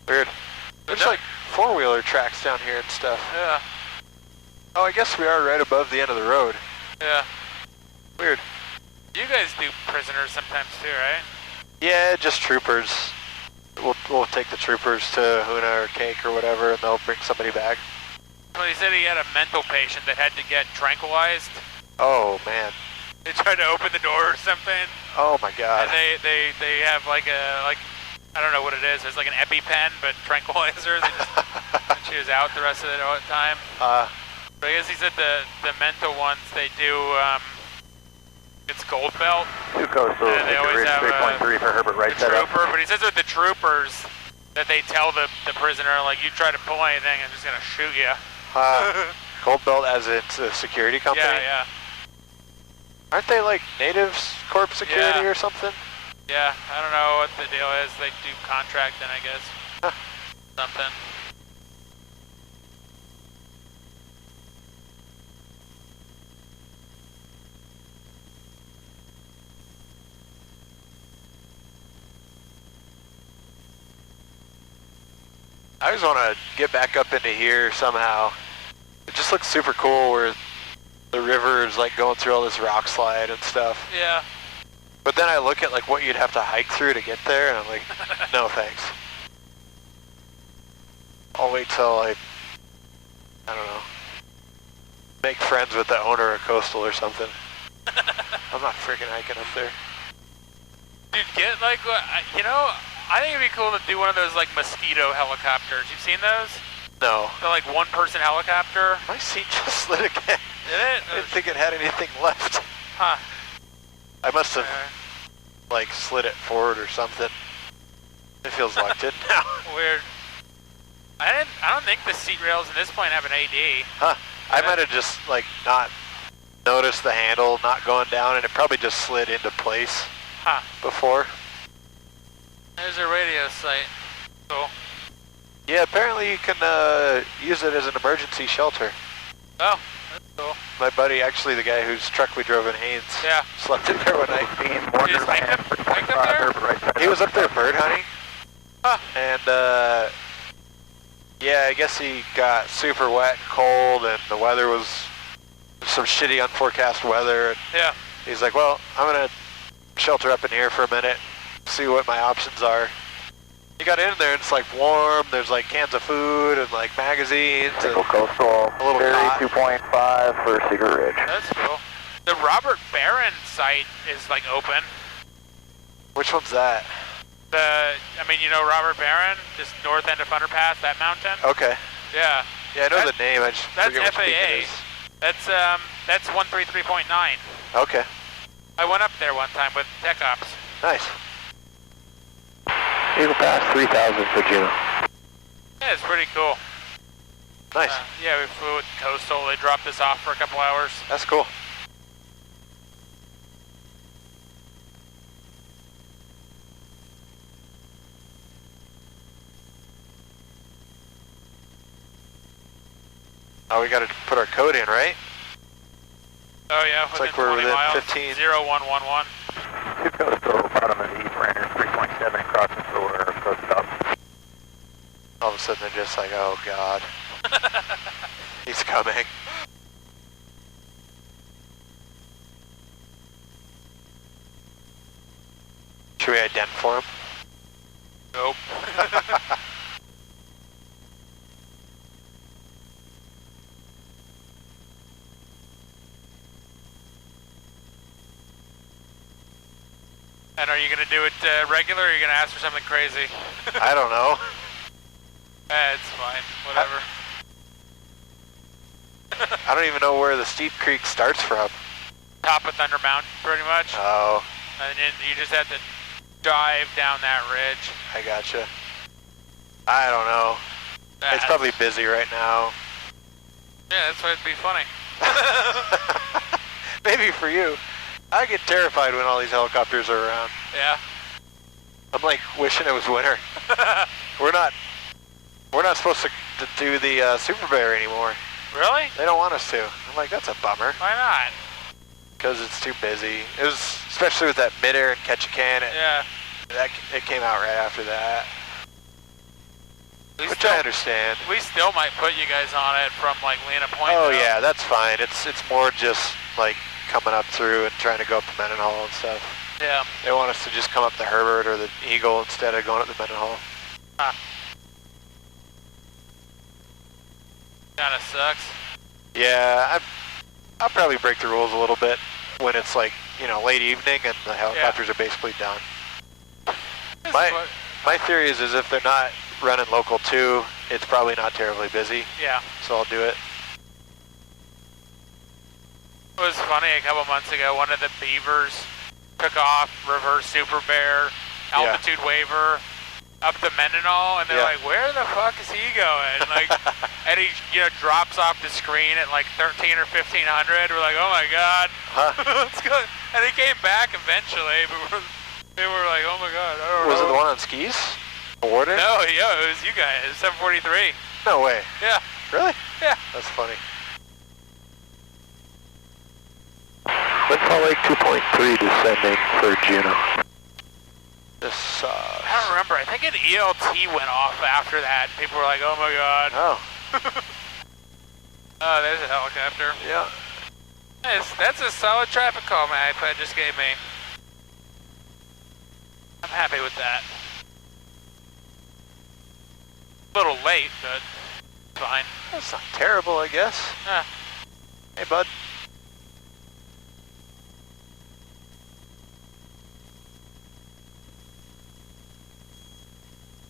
Weird. There's like four-wheeler tracks down here and stuff. Yeah. Oh, I guess we are right above the end of the road. Yeah. Weird. You guys do prisoners sometimes too, right? Yeah, just troopers. We'll take the troopers to Huna or Cake or whatever, and they'll bring somebody back. Well, he said he had a mental patient that had to get tranquilized. Oh, man. They tried to open the door or something. Oh, my God. And they have like I don't know what it is. There's like an EpiPen, but tranquilizer. They just, and she was out the rest of the time. But I guess he said the mental ones, they do, it's Gold Belt. Two coastal, and they always have 3.3 for Herbert right side up. But he says with the troopers that they tell the prisoner, like, you try to pull anything, I'm just going to shoot you. Gold Belt as it's a security company? Yeah. Aren't they like Natives Corp Security or something? Yeah, I don't know what the deal is. They do contracting, I guess. Something. I just want to get back up into here somehow. It just looks super cool where the river is like going through all this rock slide and stuff. Yeah. But then I look at like what you'd have to hike through to get there, and I'm like, no thanks. I'll wait till I don't know, make friends with the owner of Coastal or something. I'm not freaking hiking up there. Dude, get like, you know, I think it'd be cool to do one of those like mosquito helicopters. You've seen those? No. The like one-person helicopter. My seat just slid again. Did it? I didn't think it had anything left. Huh. I must have like slid it forward or something. It feels locked in now. Weird. I don't think the seat rails in this plane have an AD. Huh. I might have just like not noticed the handle not going down, and it probably just slid into place before. There's a radio site. Cool. Yeah, apparently you can use it as an emergency shelter. Oh, that's cool. My buddy, actually the guy whose truck we drove in Haynes, slept in there one night. Did he hike up there? He was up there bird hunting. Huh. And yeah, I guess he got super wet and cold, and the weather was some shitty unforecast weather. And he's like, well, I'm gonna shelter up in here for a minute, see what my options are. You got in there and it's like warm, there's like cans of food and like magazines. Single Coastal, a little Ferry 2.5 for Secret Ridge. That's cool. The Robert Barron site is like open. Which one's that? I mean, you know Robert Barron, just north end of Underpass, that mountain? Okay. Yeah. Yeah, I know the name, I just that's forget which peak FAA. it is. That's 133.9. Okay. I went up there one time with Tech Ops. Nice. Eagle Pass 3000 for Juneau. Yeah, it's pretty cool. Nice. Yeah, we flew with Coastal. They dropped us off for a couple hours. That's cool. Oh, we got to put our code in, right? Oh yeah, looks like we're within miles. 15. 0111. Two Coastal, bottom of the East Ranger 3.7, crossing for coast stop. All of a sudden they're just like, oh god. He's coming. Should we ident for him? Nope. And are you going to do it regular, or are you going to ask for something crazy? I don't know. It's fine, whatever. I don't even know where the steep creek starts from. Top of Thunder Mountain, pretty much. Oh. And then you just have to dive down that ridge. I gotcha. I don't know. It's probably busy right now. Yeah, that's why it'd be funny. Maybe for you. I get terrified when all these helicopters are around. Yeah. I'm like wishing it was winter. We're not supposed to do the Super Bear anymore. Really? They don't want us to. I'm like, that's a bummer. Why not? Because it's too busy. It was, especially with that midair and Ketchikan. It came out right after that. Which I understand. We still might put you guys on it from like Lena Point. Oh though. yeah, that's fine. It's more just like coming up through and trying to go up the Mendenhall and stuff. Yeah. They want us to just come up the Herbert or the Eagle instead of going up the Mendenhall. Huh. Kinda sucks. Yeah, I'll probably break the rules a little bit when it's like, you know, late evening and the helicopters are basically done. My theory is if they're not running local 2, it's probably not terribly busy. Yeah. So I'll do it. It was funny, a couple months ago, one of the Beavers took off, reverse Super Bear, altitude waiver, up the Mendenhall, and they're like, where the fuck is he going? Like, and he, drops off the screen at like 13 or 1500. We're like, oh my god, what's going? And he came back eventually, but they were like, oh my god, I don't know. Was it the one on skis? A Warden? No, it was you guys, 743. No way. Yeah. Really? Yeah. That's funny. Wind Salt Lake 2.3 descending for Juneau. This sucks. I don't remember. I think an ELT went off after that. People were like, oh my god. Oh. Oh, there's a helicopter. Yeah. That's a solid traffic call my iPad just gave me. I'm happy with that. A little late, but fine. That's not terrible, I guess. Hey, bud.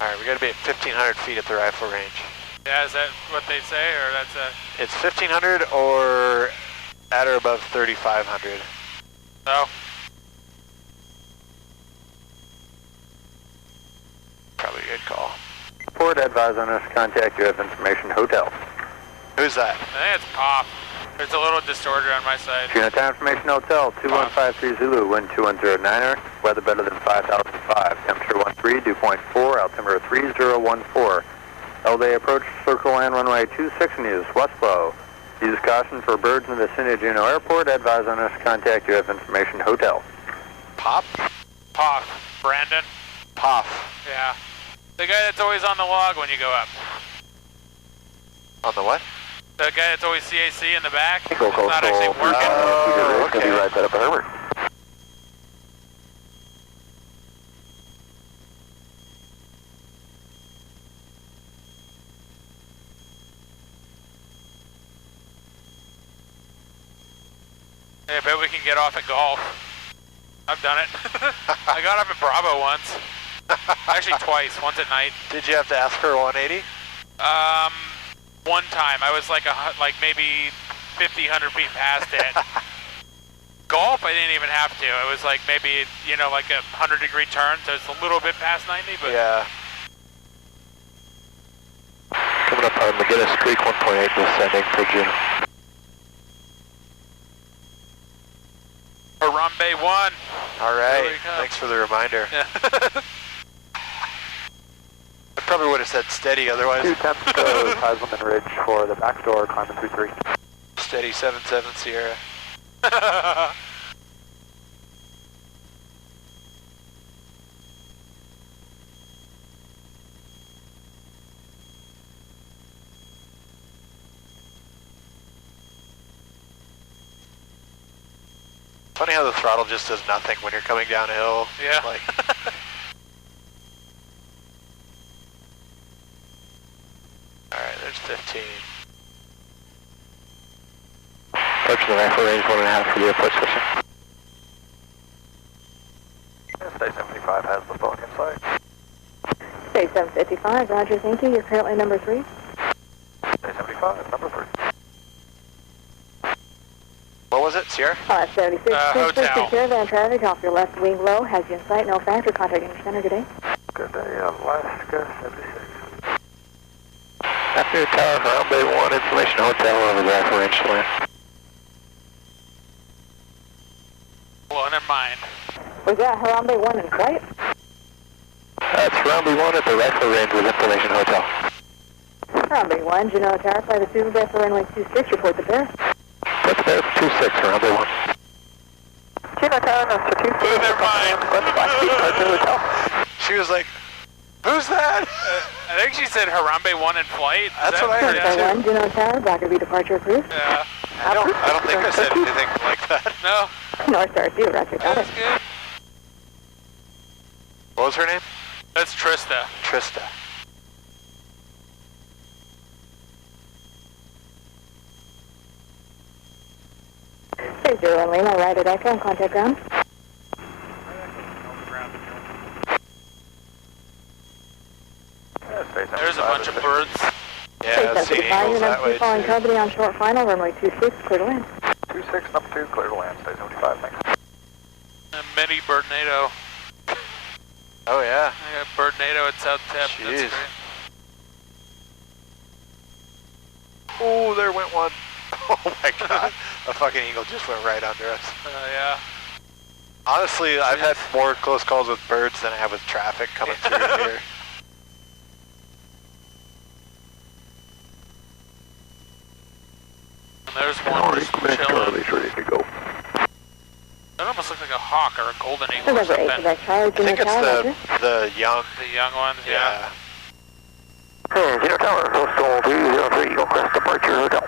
Alright, we gotta be at 1,500 feet at the rifle range. Yeah, is that what they say, or that's a... It's 1,500 or at or above 3,500. Oh. Probably a good call. Report, advise on us, contact, you have information, hotel. Who's that? I think it's pop. There's a little distorted on my side. Juneau Tower Information Hotel, 2153 Zulu, wind 2109er, weather better than 5,005, temperature 13, dew point 4, altimeter 3014. LD approach, circle land runway 26 and use west flow. Use caution for birds in the vicinity of Juneau Airport, advise on us, contact, you have information, hotel. Pop? Pop. Brandon? Pop. Yeah. The guy that's always on the log when you go up. On the what? The guy that's always CAC in the back. Go, It's not actually working. Oh, okay. Right side up at Herbert. Hey, I bet we can get off at golf. I've done it. I got off at Bravo once. Actually twice, once at night. Did you have to ask for 180? One time, I was like maybe 50, 100 feet past it. Golf, I didn't even have to. It was like maybe, you know, like a 100-degree turn, so it's a little bit past 90, but... Yeah. Coming up on McGinnis Creek, 1.8, descending for Juneau. Harambe 1. All right. Thanks for the reminder. Yeah. I probably would have said steady otherwise. 2 temps to Heisman Ridge for the back door, climbing through 3. Steady 77 Sierra. Funny how the throttle just does nothing when you're coming down a hill. Yeah. Like. Alright, there's 15. Approach the rifle range, 1.5 for the airport station. State 75 has the phone in sight. State 755, roger, thank you. You're currently number 3. State 75, number 3. What was it, Sierra? 76, please hotel. caravan traffic off your left wing low. Has you in sight, no factor. Contacting your center, good day. Good day, Alaska 76. After Tower, Harambe 1, information hotel over the rifle range land. Blown in mind. Was that Harambe 1 in flight? That's Harambe 1 at the rifle range with information hotel. Harambe 1, Juneau Tower, fly the Super for runway 26, report the bear. What's there? 26, Harambe 1. Juneau Tower, no, 2. Blew their mind. She was like, who's that? I think she said Harambe 1 in flight. That's what I heard Harambe too. 1, Juneau Tower, Blackerby B departure approved. Yeah. I don't think I said anything like that. No. North Star 2, roger, got it. That's good. What was her name? That's Trista. Trista. State 01 Lima, right at Echo, contact ground. There's a bunch of birds. Yeah, I've seen State 75, eagles your that number 2 way following too. company on short final, runway 26, clear to land. 26, number 2, clear to land, state 75, thanks. A mini birdnado. Oh yeah. I got birdnado at South Tip. Jeez. That's great. Oh, there went one. Oh my god. A fucking eagle just went right under us. Yeah. Honestly, I've had more close calls with birds than I have with traffic coming through here. And there's one just chilling. Charlie's ready to go. That almost looks like a hawk or a golden eagle or November 8, something. Quebec Charlie, I Juneau think it's Tower, Roger. the young. The young ones, yeah. Hey, Juneau Tower, Coastal 203, Eagle Crest Departure Hotel.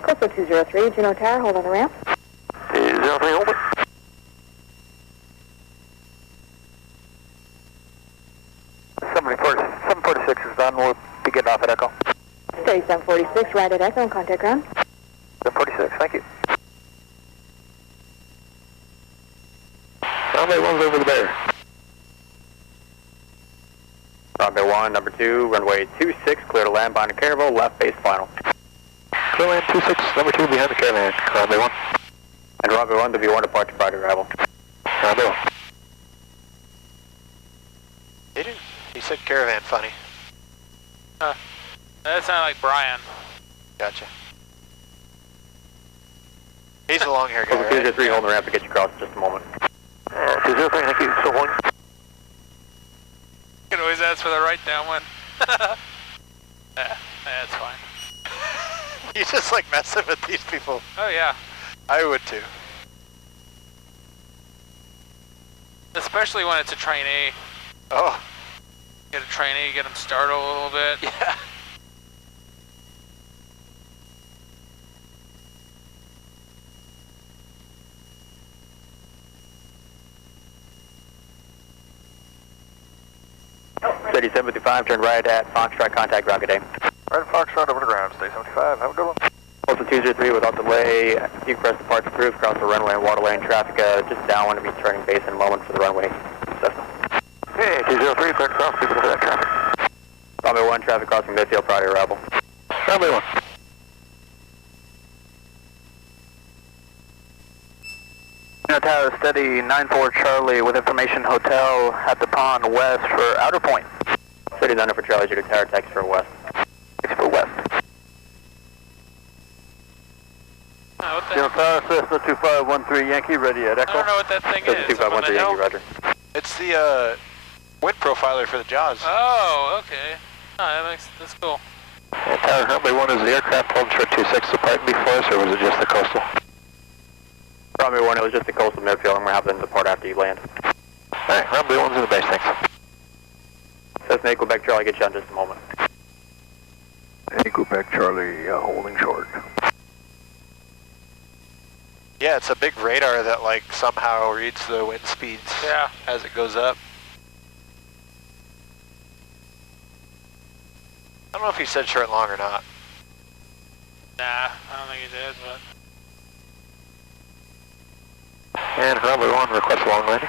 Coastal 203, Juneau Tower, hold on the ramp. 203, hold it. Seven 746 is done, we'll be getting off at Echo. Study 746, right at Echo, and contact ground. 746, thank you. Runway 1's over the bear. Runway 1, number 2, runway 26, clear to land behind the caravan, left base final. Clear land 26, number 2 behind the caravan, runway 1. And runway 1 to be 1 departure prior to arrival. Runway 1. Did he? He said caravan funny. Huh. That sounded like Brian. Gotcha. He's the long hair guy, right? 203, hold the ramp to get you across in just a moment. 203, thank you, still holding. You can always ask for the right down one. That's fine. You just like messing with these people. Oh yeah. I would too. Especially when it's a trainee. Oh. Get a trainee, get them startled a little bit. Yeah. Steady 75, turn right at Foxtrot, contact ground, good day. Right at Foxtrot, over to ground, stay 75, have a good one. Also 203 without delay, Eagle Crest departs approved, cross the runway and water lane traffic, just downwind to be turning base in a moment for the runway. Cessna. Hey, 203, clear to cross, people over that traffic. Runway 1, traffic crossing midfield prior to arrival. Runway 1. Juneau Tower, steady 94 Charlie with information hotel at the pond west for outer point. Steady 9 for Charlie, Juneau Tower, text for west. Text for west. Oh, what the Juneau Tower, Cessna 2513 Yankee, ready at I Echo. don't know what that thing Cessna is. 2513 Yankee, roger. It's the wind profiler for the Jaws. Oh, okay. Oh, that's cool. Tower, runway 1 is the aircraft holding short 26 departing before us, or was it just the coastal? Runway 1, it was just the coastal midfield, and we're having them depart after you land. Alright, runway 1's in the base, thanks. Cessna 8, Quebec Charlie, get you on just a moment. Hey, Quebec Charlie, holding short. Yeah, it's a big radar that like somehow reads the wind speeds as it goes up. I don't know if he said short and long or not. Nah, I don't think he did, but... And runway 1 request long landing.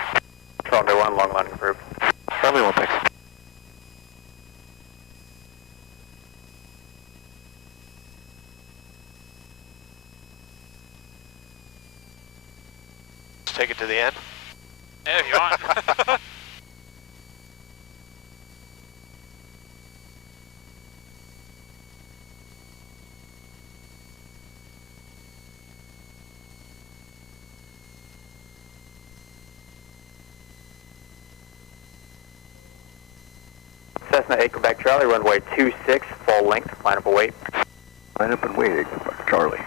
Runway 1, long landing approved. Runway 1, thanks. Let's take it to the end. Yeah, if you want. Cessna 8, Quebec Charlie, runway 26, full length, line up and wait. Line up and wait, Quebec Charlie.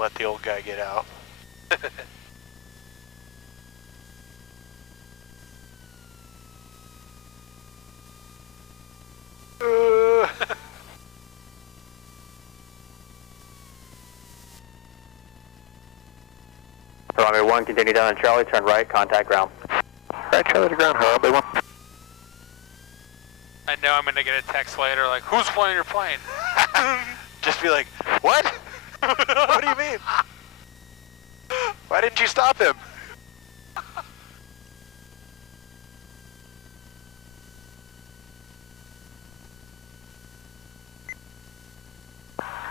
Let the old guy get out. Runway 1, continue down on Charlie, turn right, contact ground. Right, Charlie to ground, runway 1. I know I'm gonna get a text later like, who's flying your plane? Just be like, what? What do you mean? Why didn't you stop him?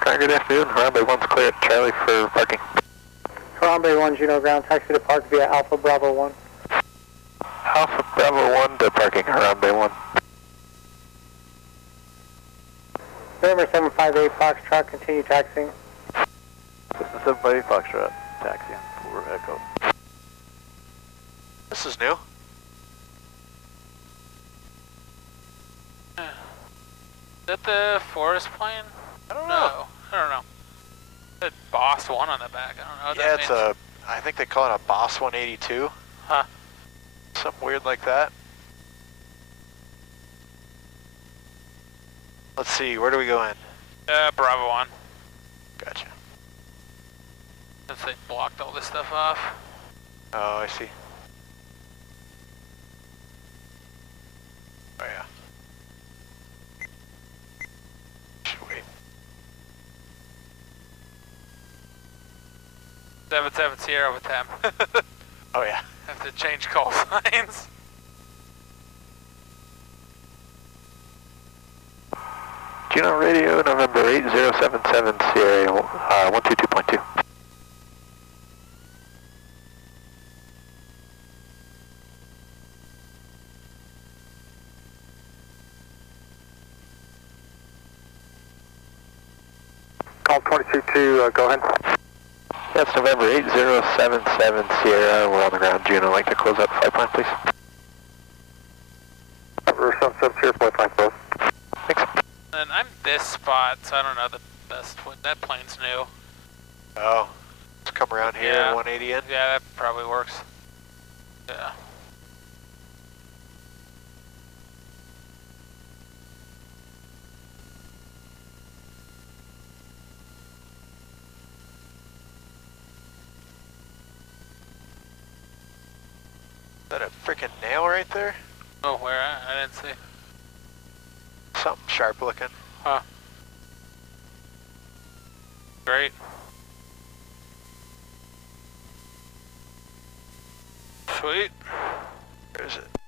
Good afternoon, runway 1's clear at Charlie for parking. Runway 1, Juneau ground, taxi to park via Alpha Bravo 1. Alpha Bravo 1 to parking, runway 1. November 758 Foxtrot, continue taxiing. Cessna 758 Foxtrot, taxi for Echo. This is new. that the forest plane? I don't know. No, I don't know. The Boss 1 on the back. I don't know what Yeah, that it's means. I think they call it a Boss 182. Huh. Something weird like that. Let's see, where do we go in? Bravo 1. Gotcha. Since they blocked all this stuff off. Oh, I see. Oh, yeah. Sweet. 77 Sierra with them. Oh, yeah. Have to change call signs. Juneau radio, November 8077 Sierra, 122.2. Call 22-2, go ahead. That's November 8077 Sierra, we're on the ground. Juneau, like to close up flight plan, please. November 77 Sierra, flight plan, close. Thanks. And I'm this spot, so I don't know the best. That plane's new. Oh, let's come around here, Yeah. 180 in. Yeah, that probably works. Yeah. Is that a freaking nail right there? Oh, where at? I didn't see. Something sharp looking. Huh. Great. Sweet. Where is it?